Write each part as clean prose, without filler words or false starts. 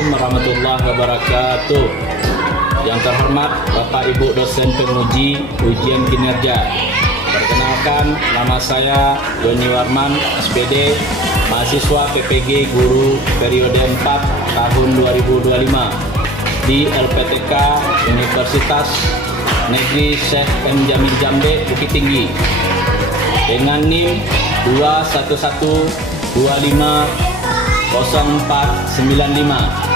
Assalamualaikum warahmatullahi wabarakatuh. Yang terhormat Bapak Ibu dosen penguji ujian kinerja. Perkenalkan, nama saya Joni Warman, SPD, mahasiswa PPG Guru periode 4 tahun 2025 di LPTK Universitas Negeri Syekh M. Jamil Jambe, Bukit Tinggi dengan NIM 211250495.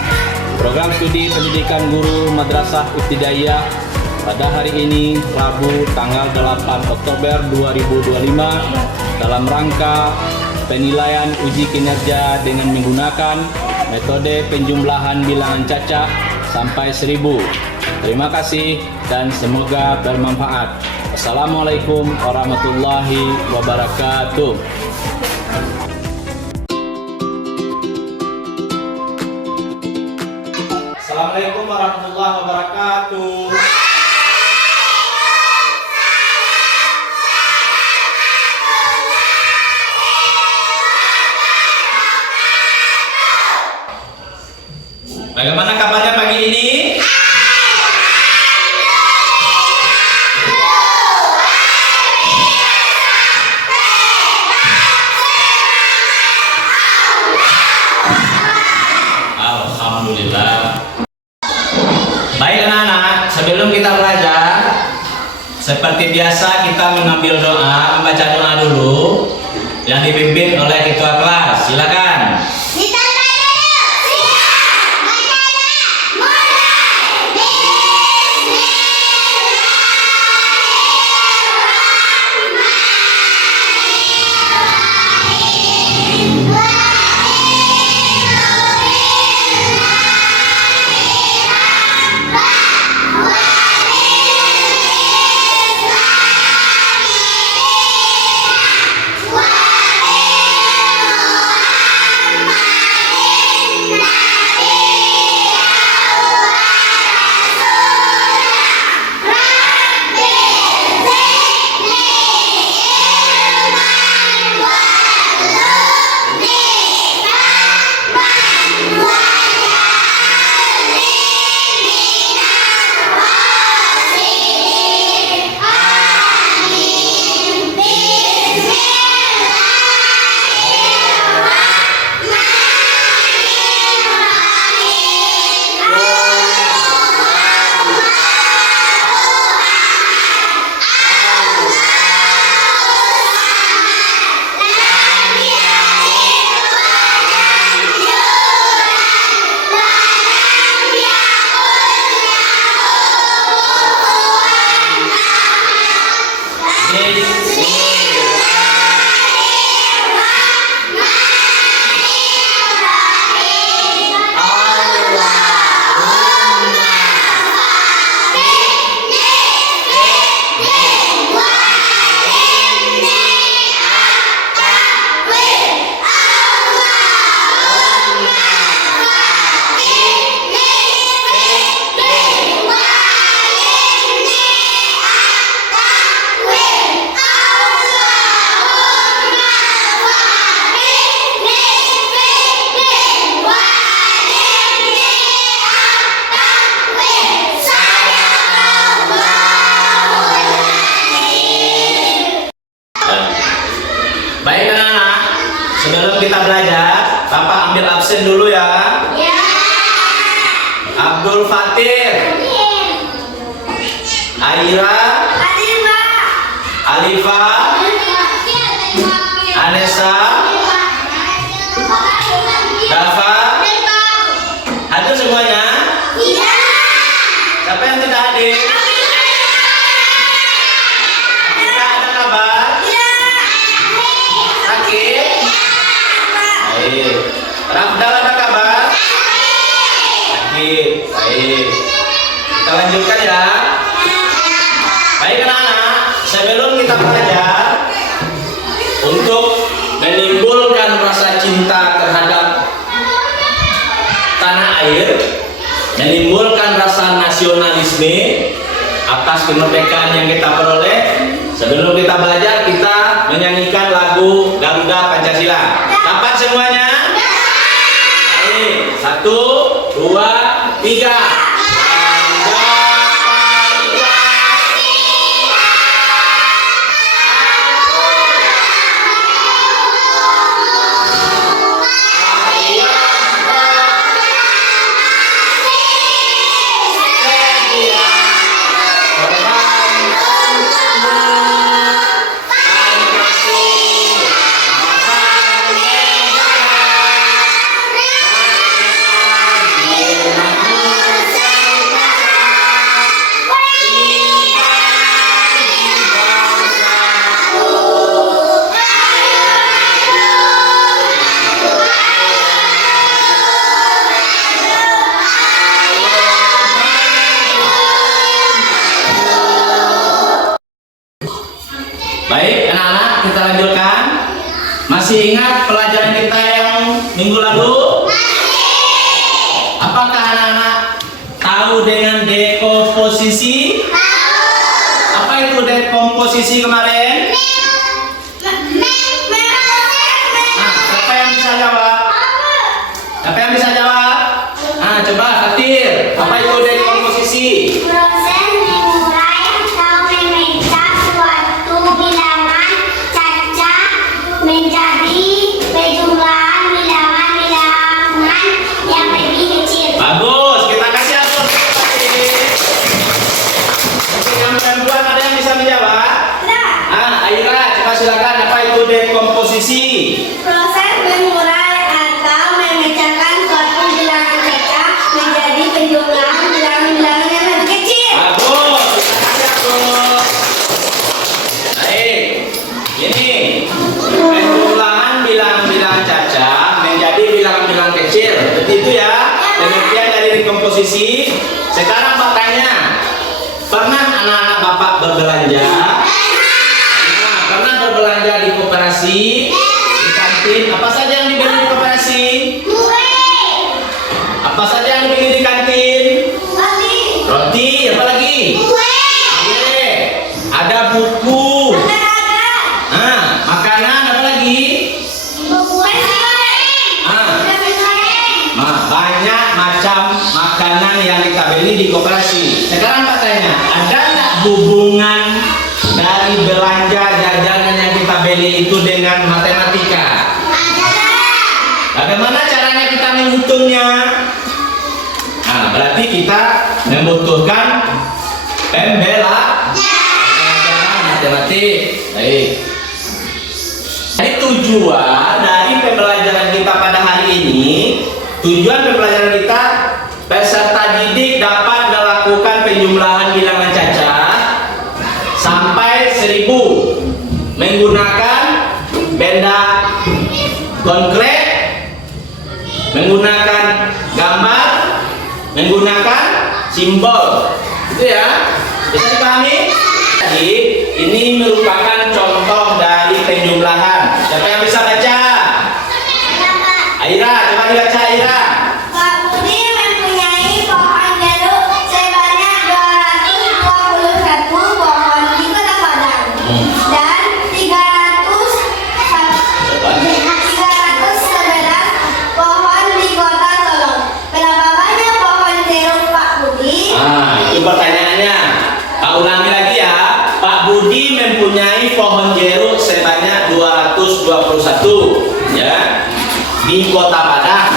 Program studi pendidikan guru Madrasah Ibtidaiyah pada hari ini Rabu tanggal 8 Oktober 2025 dalam rangka penilaian uji kinerja dengan menggunakan metode penjumlahan bilangan cacah sampai 1000. Terima kasih dan semoga bermanfaat. Assalamualaikum warahmatullahi wabarakatuh. Assalamualaikum warahmatullahi wabarakatuh. Bagaimana kabarnya pagi ini? Alhamdulillah. Baik anak-anak, sebelum kita belajar, seperti biasa kita mengambil doa, membaca doa dulu yang dipimpin oleh ketua kelas. Silakan. Baik anak-anak, sebelum kita belajar, Bapak ambil absen dulu ya. Ya. Abdul Fatir, Aira, Alifa, Anessa, Dafa, hadir semuanya? Iya. Siapa yang tidak hadir? Tidak ada kabar? Sakit? Baik. Rafdal ada kabar? Sakit. Baik. Kita lanjutkan ya. Baik anak-anak, sebelum kita belajar, untuk menimbulkan rasa cinta terhadap tanah air, menimbulkan rasa nasionalisme atas kemerdekaan yang kita peroleh, sebelum kita belajar kita menyanyikan lagu Garuda Pancasila. Dapat semuanya? Baik, 1, 2, 2, 3. Baik, anak-anak, kita lanjutkan. Masih ingat pelajaran kita yang minggu lalu? Apakah anak-anak tahu dengan dekomposisi? Apa itu dekomposisi kemarin? Siapa yang bisa jawab? Siapa yang bisa jawab? Coba Fatir, apa itu dekomposisi? Proses mengurai atau memecah suatu bilangan cacat menjadi perjumlahan bilangan-bilangan yang lebih kecil. Bagus, kita kasih aplaus. Mungkin yang perempuan ada yang bisa menjawab? Aira, coba silakan, apa itu dekomposisi? Proses mengurai atau memecahkan suatu bilangan cacat menjadi penjumlahan bilangan-bilangan yang lebih kecil. Bagus, kita kasih aplaus. Baik, ini penjumlahan bilangan-bilangan cacat menjadi bilangan-bilangan kecil. Seperti itu ya, pengertian dari dekomposisi. Sekarang Pak tanya, pernah anak-anak Bapak berbelanja? Pernah berbelanja di koperasi, di kantin? Apa saja yang dibeli di koperasi? Apa saja yang dibeli di kantin? Roti, apa lagi? Kue. Ada buku. Makanan, apa lagi? Banyak macam makanan yang kita beli di koperasi. Sekarang Pak tanya, ada nggak hubungan dari belanja jajanan yang kita beli itu dengan matematika? Bagaimana caranya kita menghitungnya? Berarti kita membutuhkan pembelajaran matematik. Baik. Jadi tujuan dari pembelajaran kita pada hari ini, tujuan pembelajaran kita, peserta didik dapat melakukan penjumlahan bilangan cacat sampai 1000 menggunakan benda konkret, menggunakan gambar, menggunakan simbol. Itu ya, bisa dipahami? Jadi ini merupakan contoh dari penjumlahan. Siapa yang bisa baca? Aira, coba dibaca Aira. Pak Budi mempunyai pohon jeruk sebanyak 221 pohon di Kota Padang dan 311 pohon di Kota Solo. Berapa banyak pohon jeruk Pak Budi? Itu pertanyaannya. Pak ulangi lagi ya. Pak Budi mempunyai pohon jeruk sebanyak 221 ya di Kota Padang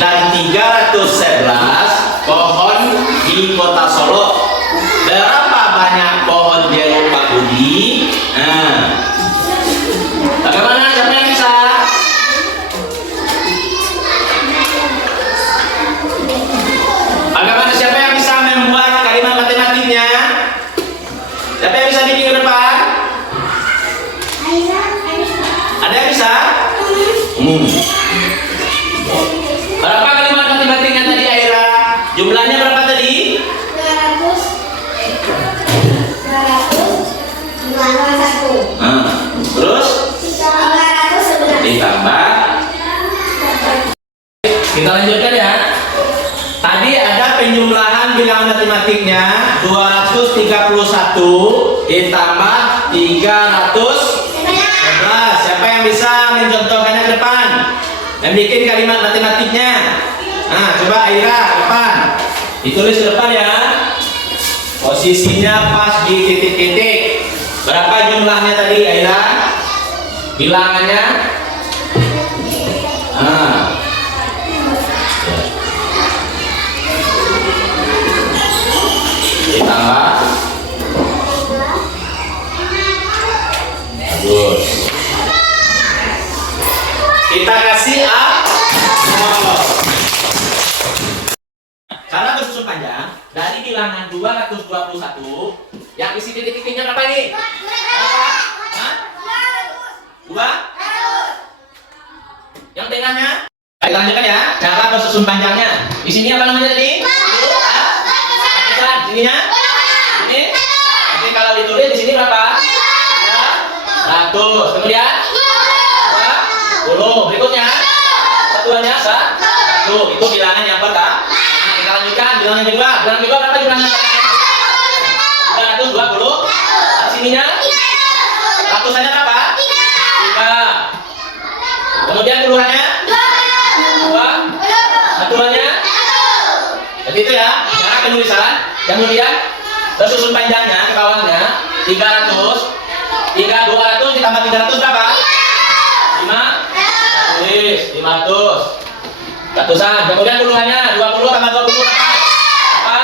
dan 311 pohon di Kota Solo. Berapa banyak pohon jeruk Pak Budi? Bagaimana? Siapa yang bisa? Bagaimana? Siapa yang bisa membuat kalimat matematiknya? Siapa yang bisa bikin ke depan? Ada yang bisa? Berapa kalimat matematiknya tadi Aira? Jumlahnya berapa tadi? 221. Terus 311. ditambah. Kita lanjutkan ya. Tadi ada penjumlahan bilangan matematiknya 231 ditambah 311. Siapa yang bisa mencontohkannya ke depan? Dan bikin kalimat matematiknya. Nah, coba Aira depan. Ditulis ke depan ya. Posisinya pas di titik-titik. Berapa jumlahnya tadi Aira? Bilangannya? Nah. Ditambah. Bagus. Kita kasih A. Cara bersusun panjang dari bilangan 221 yang isi titik-titiknya berapa ini? Berapa? Hah? 2? Yang tengahnya? Kita lanjutkan ya. Cara bersusun panjangnya. Di sini apa namanya tadi? Ratusan. Sininya? Ini? Oke, kalau ditulis di sini berapa? 100. Kemudian? 10. Berikutnya? Satuannya 1. Itu bilangan yang pertama. Kita lanjutkan bilangan yang kedua. Bilangan kedua berapa jumlahnya? 320. Sininya? Ratusannya berapa? 3. Kemudian puluhannya? 2. Satuannya? Jadi itu ya, cara penulisan. Kemudian bersusun panjangnya ke bawahnya 300. 200 ditambah 300 berapa? 5. Tulis 500. Ratusan. Kemudian puluhannya 20 tambah 20 berapa?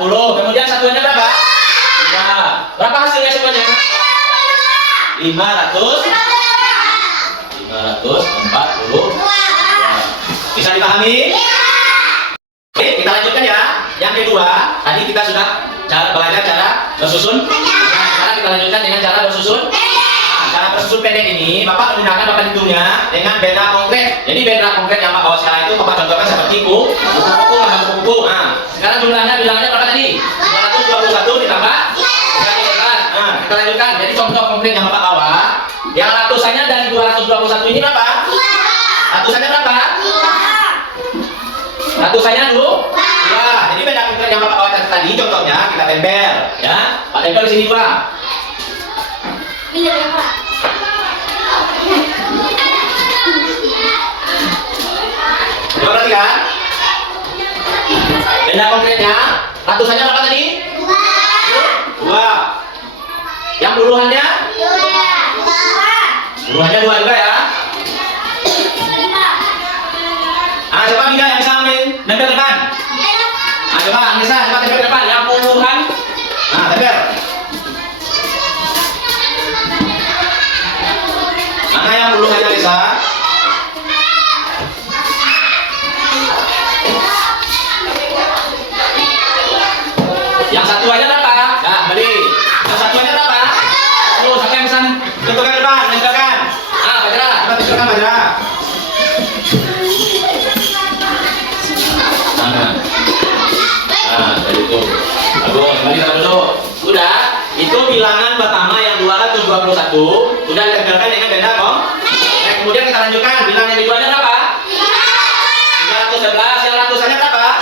40. Kemudian satuannya berapa? 5. Berapa hasilnya semuanya? 540. Bisa dipahami? Oke, kita lanjutkan ya. Yang kedua, tadi kita sudah belajar cara bersusun. Nah, sekarang kita lanjutkan dengan cara bersusun. Cara bersusun pendek ini, Bapak menggunakan papan hitungnya dengan benda konkret. Jadi benda konkret yang Bapak bawa sekarang itu Bapak contohkan seperti buku, sama buku. Nah, sekarang jumlahnya bilangannya berapa tadi? 221 ditambah 300. Nah, kita lanjutkan. Jadi contoh konkret yang Bapak bawa, yang ratusannya dari 221 ini berapa? Ratusannya berapa? Ratusannya 2. Jadi benda konkret yang Bapak bawa tadi contohnya kita tempel, ya. Pak tempel di sini 2. Coba perhatikan. Benda konkretnya ratusannya berapa tadi? 2. Yang puluhannya? Puluhannya 2 juga ya. Ah, coba Mida yang bisa nempel depan. Ah, coba Anissa, coba tempel depan. Yang puluhan. Nah, tempel. Mana yang puluhannya Anissa? Yang satuannya berapa? Nah, beli. Yang satuannya berapa? Tuh, siapa yang bisa tentukan depan? Tentukan. Ah, Bajra, coba tentukan Bajra. Nah, dari itu. Bagus, kembali sama dulu. Sudah, itu bilangan pertama yang 221. Sudah ditempelkan dengan benda kong. Kemudian kita lanjutkan. Bilangan yang keduanya berapa? 311. Yang ratusannya berapa?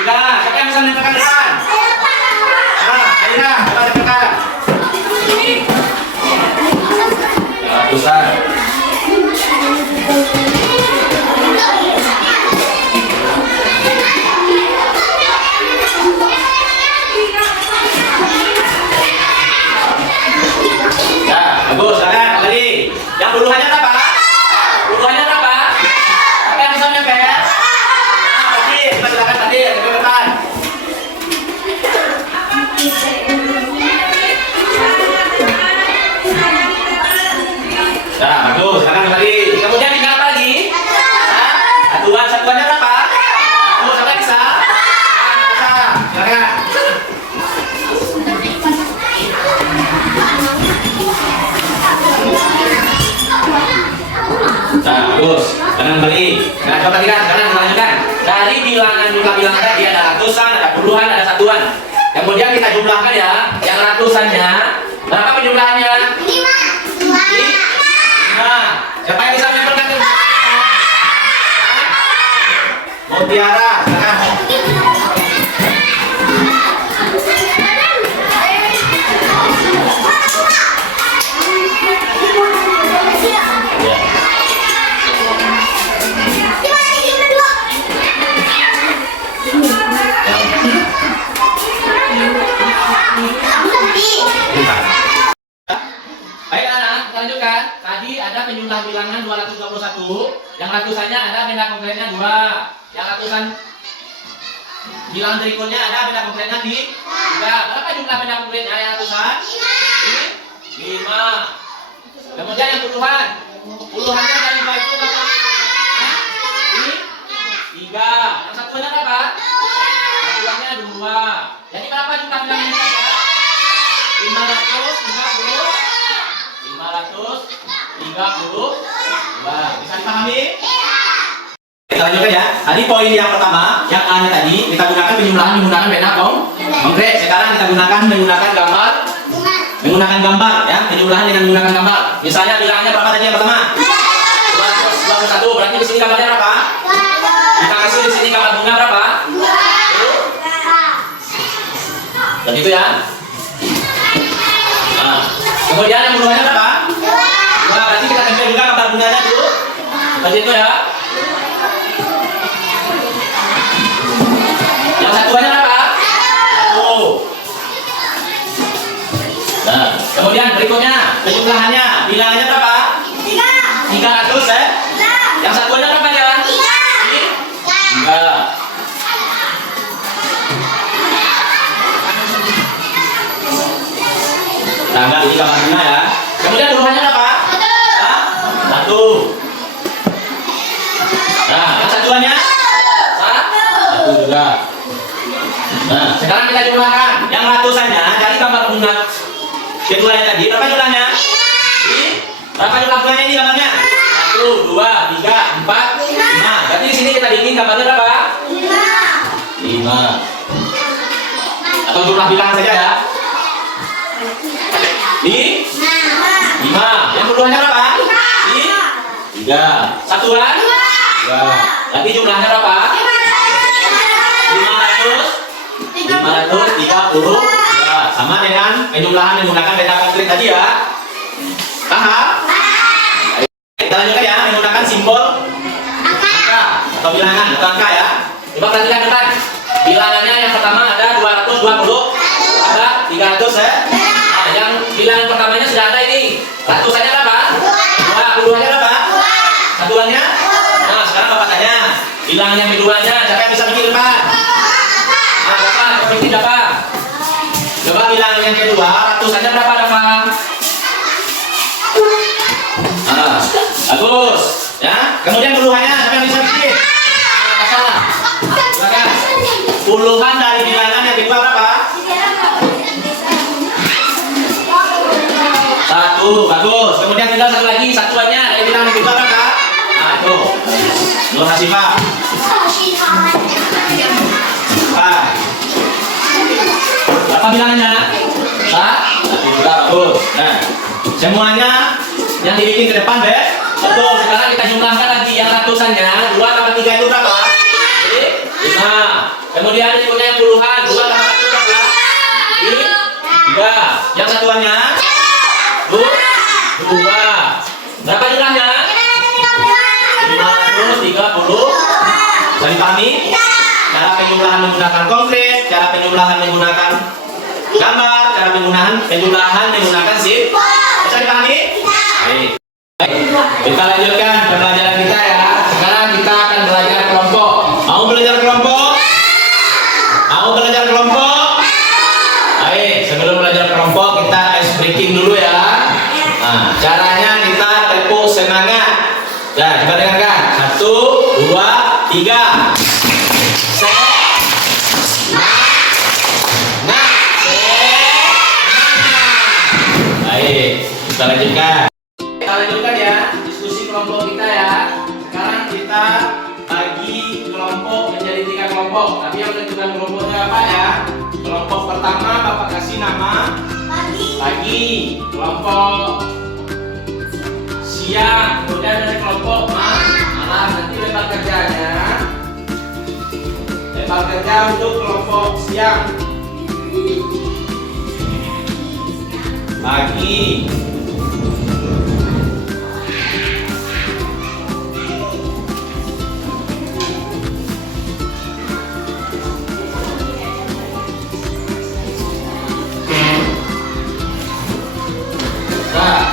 3. Siapa yang bisa menempelkan depan? Aina, coba tempelkan. Ratusan. Ya, bagus. Sekarang kembali. Yang puluhannya berapa? Puluhannya berapa? Siapa yang bisa menempel? Nah, Fatir, kita silakan Fatir, ke depan. Nah, bagus. Sekarang kembali. Kemudian tinggal apa lagi? Satuannya berapa? Satu, siapa yang bisa? Bisa. Silakan. Nah, bagus. Sekarang kembali. Nah, coba perhatikan. Sekarang kita lanjutkan. Dari bilangan bilangan tadi ada ratusan, ada puluhan, ada satuan. Kemudian kita jumlahkan ya. Yang ratusannya berapa penjumlahannya? 5. Nah, siapa yang bisa menempelkan? Mutiara, silakan. Ya. tadi ada penjumlah bilangan 221. Yang ratusannya ada benda konkretnya 2. Yang ratusan bilangan berikutnya ada benda konkretnya di 3. Berapa jumlah benda konkretnya yang ratusan? 5. Kemudian yang puluhan. Puluhannya dari 2 itu berapa? Ini 3. Yang satuannya berapa? Satuannya 2. Jadi berapa jumlah bilangannya? 532. Bisa dipahami? Kita lanjutkan ya. Tadi poin yang pertama, yang A-nya tadi kita gunakan penjumlahan menggunakan benda konkret. Sekarang kita gunakan menggunakan gambar. Menggunakan gambar ya, penjumlahan dengan menggunakan gambar. Misalnya bilangannya berapa tadi yang pertama? 221. Berarti di sini gambarnya berapa? Kita kasih di sini gambar bunga berapa? Dan itu ya. Nah, kemudian yang bunganya berapa? 2. Berarti kita tempel juga gambar bunganya dulu. Seperti itu ya. Yang satuannya berapa? 1. Nah, kemudian berikutnya penjumlahannya, bilangannya berapa? 300 ya. Yang satuannya berapa ya? 3. Tanggal ini gambarnya ya. Kemudian puluhannya berapa? 1. Nah, yang satuannya? 1 juga. Nah, sekarang kita jumlahkan. Yang ratusannya dari gambar bunga keduanya tadi berapa jumlahnya? Berapa jumlah bunganya ini gambarnya? 1, 2, 3, 4, 5. Berarti di sini kita bikin gambarnya berapa? 5. Atau jumlah bilangan saja ya. Di 5. Yang keduanya berapa? Di 3. Satuan? 2. Berarti jumlahnya berapa? 532. Sama dengan penjumlahan menggunakan benda konkret tadi ya. Paham? Kita lanjutkan ya, menggunakan simbol angka atau bilangan atau angka ya. Coba perhatikan depan. Bilangannya yang pertama ada 220, ada 300 ya. Nah, yang bilangan pertamanya sudah ada ini. Ratusannya berapa? 2. Puluhannya berapa? Satuannya? Nah, sekarang Bapak tanya. Bilangan yang keduanya, siapa yang bisa bikin depan? Nah, Bapak, bikin Bapak. Coba bilangan yang kedua, ratusannya berapa Bapak? Nah, bagus. Ya. Kemudian puluhannya, siapa yang bisa bikin? Nah, silakan. Puluhan dari bilangan yang kedua berapa? 1. Bagus. Kemudian tinggal satu lagi, satuannya dari bilangan yang kedua berapa? Nah, itu. Terima kasih Pak. Pak. Berapa bilangannya? 1 juga bagus. Nah, semuanya yang dibikin ke depan deh. Betul. Sekarang kita jumlahkan lagi yang ratusannya. 2 tambah 3 itu berapa? 5. Kemudian berikutnya yang puluhan. 2 tambah 1 berapa? 3. Yang satuannya? 2. Berapa jumlahnya? 530. Bisa dipahami? Cara penjumlahan menggunakan konkret, cara penjumlahan menggunakan gambar, cara penjumlahan menggunakan simbol. Bisa dipahami? Baik. Kita lanjutkan pembelajaran kita ya. Sekarang kita akan belajar kelompok. Mau belajar kelompok? Mau belajar kelompok? Baik, sebelum belajar kelompok kita ice breaking dulu ya. Nah, caranya kita tepuk semangat. Ya, coba dengarkan. 1, 2, 3. Baik, kita lanjutkan. Kita lanjutkan ya diskusi kelompok kita ya. Sekarang kita bagi kelompok menjadi 3 kelompok. Tapi yang menentukan kelompoknya apa ya? Kelompok pertama Bapak kasih nama pagi. Kelompok siang. Kemudian dari kelompok malam. Nanti lebar kerjanya. Lebar kerja untuk kelompok siang. Pagi. Nah,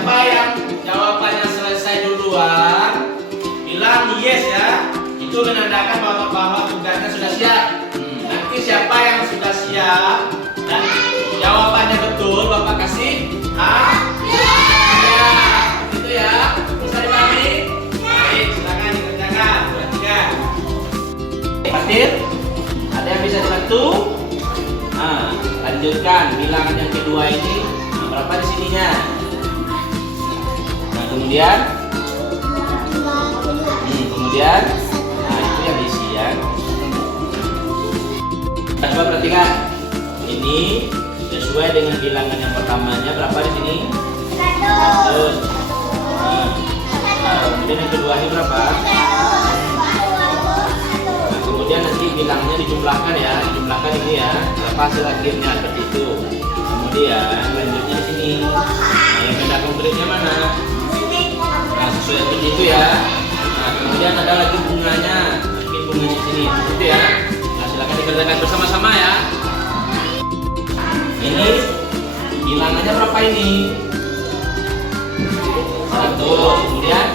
siapa yang jawabannya selesai duluan, bilang yes ya. Itu menandakan bahwa tugasnya sudah siap. Nanti siapa yang sudah siap dan jawabannya betul, Bapak kasih A. Ya, gitu ya. Bisa dipahami? Baik, silakan dikerjakan. Perhatikan. Fatir, ada yang bisa dibantu? Nah, lanjutkan bilangan yang kedua ini. Nah, berapa di sininya? Nah, kemudian, nah itu yang diisi ya. Nah, coba perhatikan. Ini sesuai dengan bilangan yang pertamanya berapa di sini? 100. Nah, kemudian yang kedua ini berapa? Nah, kemudian nanti bilangnya dijumlahkan ya, dijumlahkan ini ya, berapa hasil akhirnya seperti itu. Kemudian lanjutnya di sini. Nah, yang benda konkretnya mana? Nah, sesuai seperti itu ya. Nah, kemudian ada lagi bunganya, mungkin bunganya di sini, itu ya. Nah, silakan dikerjakan bersama-sama ya. Ini bilangannya berapa ini? 100. Kemudian,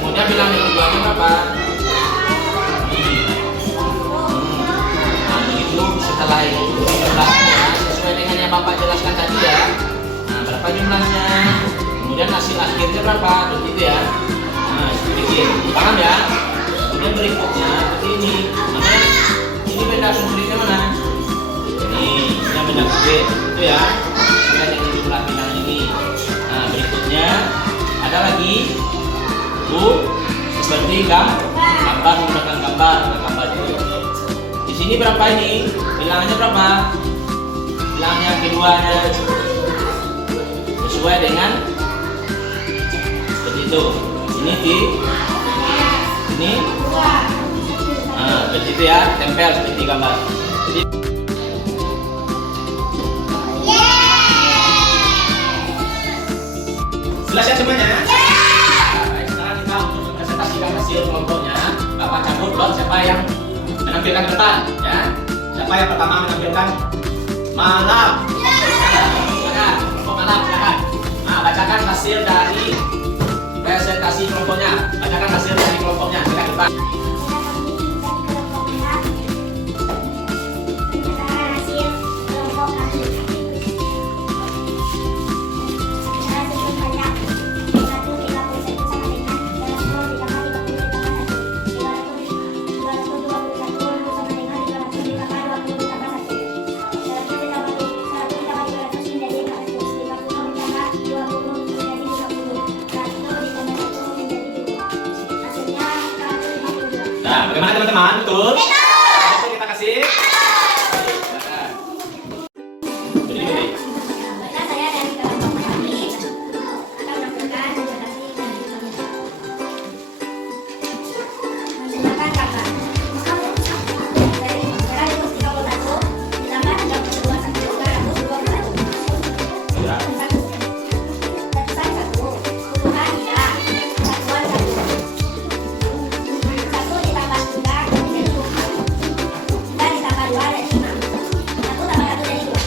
kemudian bilangan yang keduanya berapa? Nah, begitu setelah itu jumlahnya sesuai dengan yang Bapak jelaskan tadi ya. Nah, berapa jumlahnya? Kemudian hasil akhirnya berapa? Begitu ya. Nah, seperti ini. Paham ya? Kemudian berikutnya seperti ini. Namanya ini benda konkretnya mana? Ini yang benda konkret. Itu ya. Sesuai dengan jumlah bilangan ini. Nah, berikutnya ada lagi seperti gambar menggunakan gambar itu. Di sini berapa ini? Bilangannya berapa? Bilangan yang keduanya sesuai dengan seperti itu. Ini nah, seperti itu ya, tempel seperti gambar. Sudah siap semuanya? Baik, sekarang kita untuk mempresentasikan hasil kelompoknya. Bapak cabut buat siapa yang menampilkan ke depan ya. Siapa yang pertama menampilkan malam? Kelompok malam, silakan. Nah, bacakan hasil dari presentasi kelompoknya. Bacakan hasil dari kelompoknya. Silakan Pak. Nah, bagaimana teman-teman? Betul? Betul kita kasih. Silakan. Berdiri. Saya dari kelompok kami akan menampilkan presentasi dari kami. Silakan kakak. Dari 131 ditambah 32 sampai 221. Ya. Ratusan 1, puluhan 3, satuan 1. 1 ditambah 3 jadi 4. 4 ditambah 2 jadi 5. 1 tambah 1 jadi 2.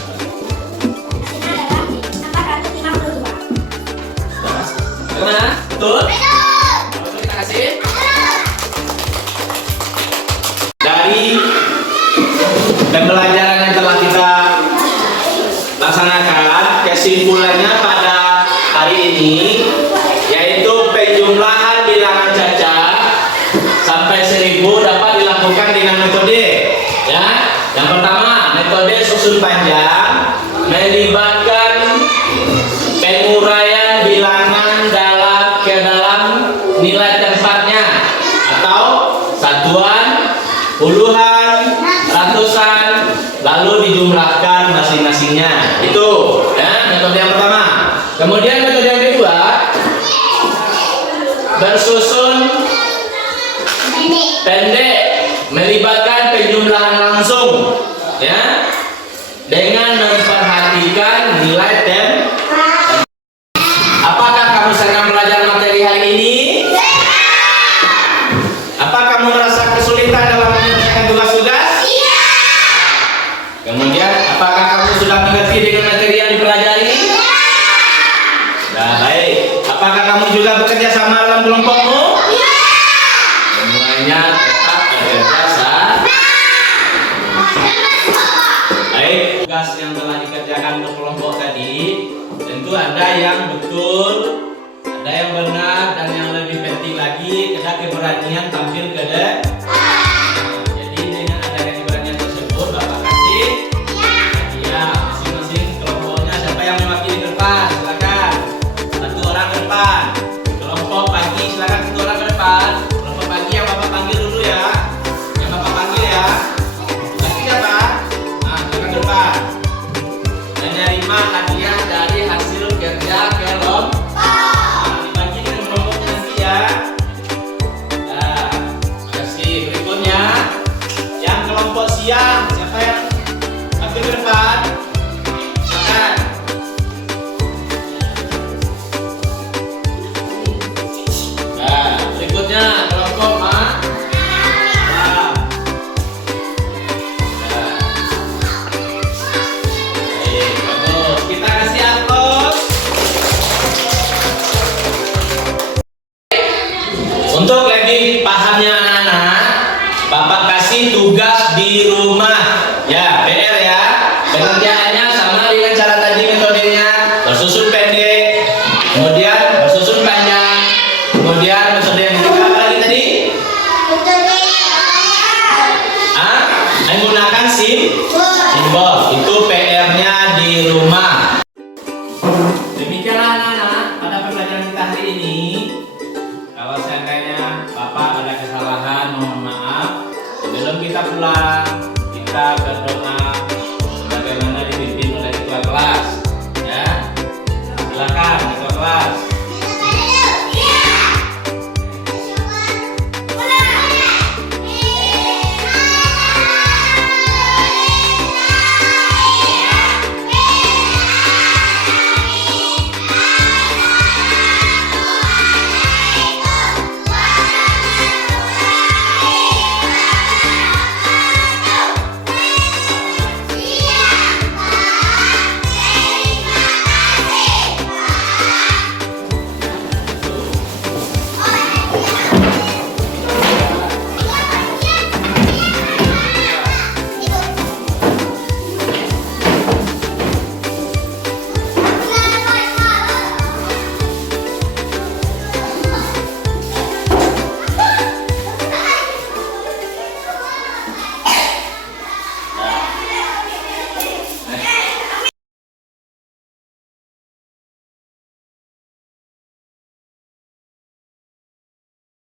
Hasilnya adalah 452. Bagaimana? Betul? Betul kita kasih. Dari pembelajaran yang telah kita laksanakan, kesimpulannya pada hari ini yaitu penjumlahan bilangan cacat sampai 1000 dapat dilakukan dengan metode ya. Yang pertama, metode susun panjang melibatkan penguraian bilangan ke dalam nilai tempatnya atau satuan, puluhan, ratusan, lalu dijumlahkan masing-masingnya. Itu ya, metode yang pertama. Kemudian metode yang kedua, bersusun pendek melibatkan penjumlahan langsung ya, dengan memperhatikan nilai tempat. Apakah kamu senang belajar materi hari ini? Apa kamu merasa kesulitan dalam menyelesaikan tugas-tugas? Kemudian, apakah kamu sudah mengerti dengan materi yang dipelajari? tugas yang telah dikerjakan untuk kelompok tadi, tentu ada yang betul, ada yang benar, dan yang lebih penting lagi ada keberanian tampil ke depan. Jadi dengan adanya keberanian tersebut, Bapak kasih ya masing-masing kelompoknya. Siapa yang mewakili ke depan? Silakan. Satu orang ke depan. Kelompok pagi silakan satu orang ke depan. Kelompok pagi yang Bapak panggil dulu ya. Yang Bapak panggil ya. Pagi siapa? Nah, silakan ke depan. Menerima hadiah dari hasil kerja kelompok. Siang, siapa yang ambil ke depan? Silakan. Nah, berikutnya kelompok malam. Baik, bagus. Kita kasih aplaus. Untuk lebih pahamnya anak-anak, Bapak kasih tugas di rumah ya, PR ya. Pengerjaannya sama dengan cara tadi, metodenya bersusun pendek, kemudian bersusun panjang, kemudian metode yang ketiga apa lagi tadi? Menggunakan simbol. Itu PR-nya di rumah. Demikianlah anak-anak pada pembelajaran kita hari ini. Kalau seandainya Bapak ada kesalahan, mohon maaf. Sebelum kita pulang, kita berdoa